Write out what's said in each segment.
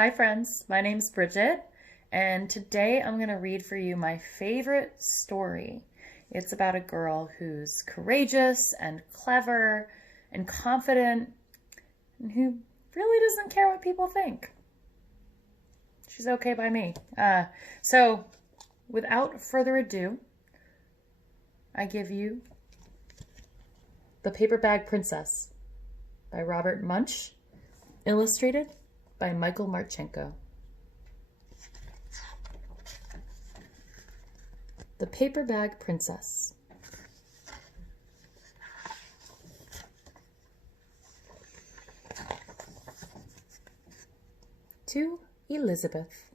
Hi friends, my name's Bridget, and today I'm going to read for you my favorite story. It's about a girl who's courageous and clever and confident and who really doesn't care what people think. She's okay by me. So without further ado, I give you The Paper Bag Princess by Robert Munsch, illustrated by Michael Marchenko. The Paper Bag Princess. To Elizabeth.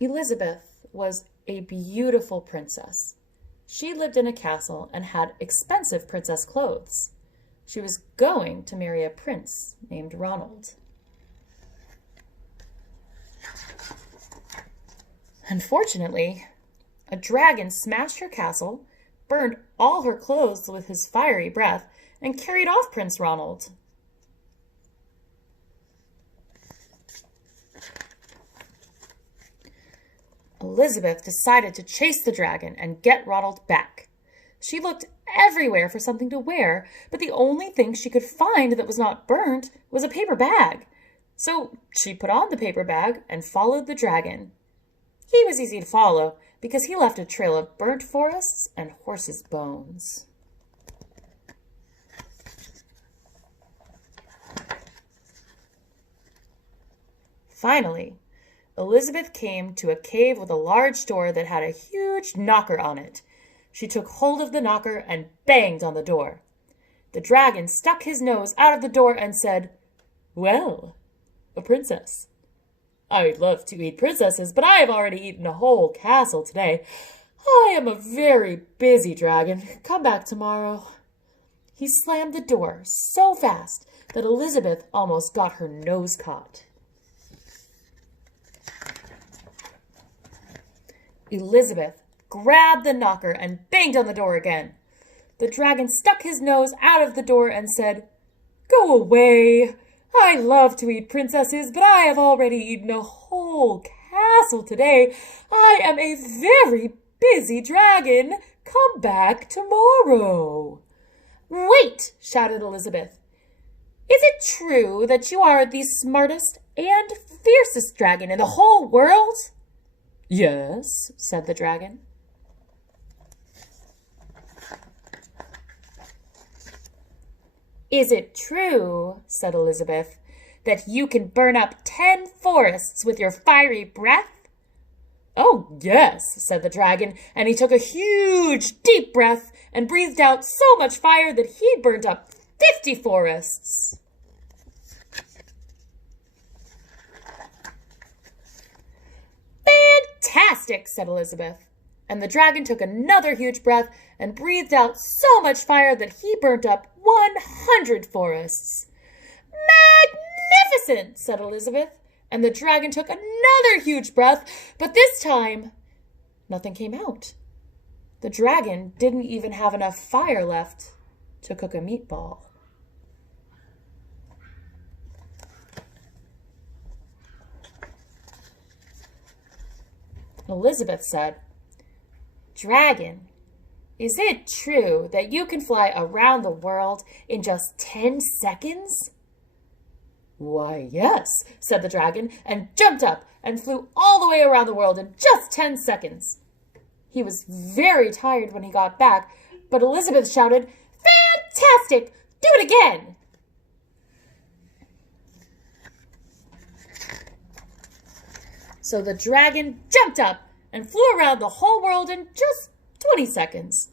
Elizabeth was a beautiful princess. She lived in a castle and had expensive princess clothes. She was going to marry a prince named Ronald. Unfortunately, a dragon smashed her castle, burned all her clothes with his fiery breath, and carried off Prince Ronald. Elizabeth decided to chase the dragon and get Ronald back. She looked everywhere for something to wear, but the only thing she could find that was not burnt was a paper bag. So she put on the paper bag and followed the dragon. He was easy to follow because he left a trail of burnt forests and horses' bones. Finally, Elizabeth came to a cave with a large door that had a huge knocker on it. She took hold of the knocker and banged on the door. The dragon stuck his nose out of the door and said, "Well, a princess. I'd love to eat princesses, but I have already eaten a whole castle today. I am a very busy dragon. Come back tomorrow." He slammed the door so fast that Elizabeth almost got her nose caught. Elizabeth grabbed the knocker and banged on the door again. The dragon stuck his nose out of the door and said, "Go away. I love to eat princesses, but I have already eaten a whole castle today. I am a very busy dragon. Come back tomorrow." "Wait!" shouted Elizabeth. "Is it true that you are the smartest and fiercest dragon in the whole world?" "Yes," said the dragon. "Is it true," said Elizabeth, "that you can burn up 10 forests with your fiery breath?" "Oh, yes," said the dragon, and he took a huge, deep breath and breathed out so much fire that he burnt up 50 forests. "Fantastic," said Elizabeth, and the dragon took another huge breath and breathed out so much fire that he burnt up 100 forests. "Magnificent," said Elizabeth, and the dragon took another huge breath, but this time nothing came out. The dragon didn't even have enough fire left to cook a meatball. Elizabeth said, "Dragon, is it true that you can fly around the world in just 10 seconds?" "Why, yes," said the dragon, and jumped up and flew all the way around the world in just 10 seconds. He was very tired when he got back, but Elizabeth shouted, "Fantastic! Do it again!" So the dragon jumped up and flew around the whole world in just 20 seconds.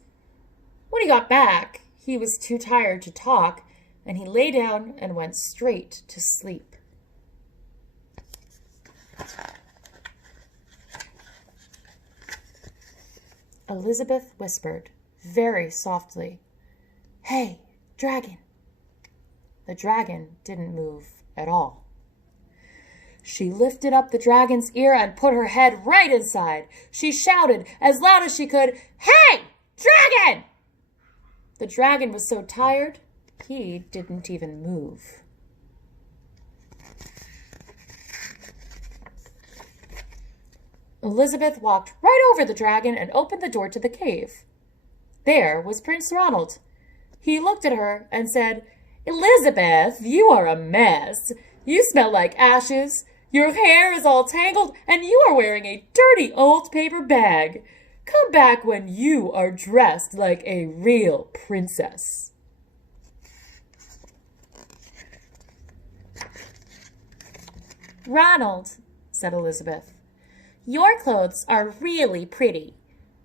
When he got back, he was too tired to talk, and he lay down and went straight to sleep. Elizabeth whispered very softly, "Hey, dragon." The dragon didn't move at all. She lifted up the dragon's ear and put her head right inside. She shouted as loud as she could, "Hey, dragon!" The dragon was so tired He didn't even move. Elizabeth walked right over the dragon and opened the door to the cave. There was Prince Ronald. He looked at her and said, "Elizabeth, you are a mess. You smell like ashes. Your hair is all tangled, and you are wearing a dirty old paper bag. Come back when you are dressed like a real princess." "Ronald," said Elizabeth, "your clothes are really pretty,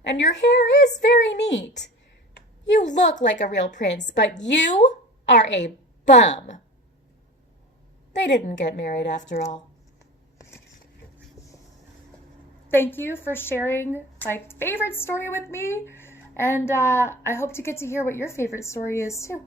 and your hair is very neat. You look like a real prince, but you are a bum." They didn't get married after all. Thank you for sharing my favorite story with me, and I hope to get to hear what your favorite story is too.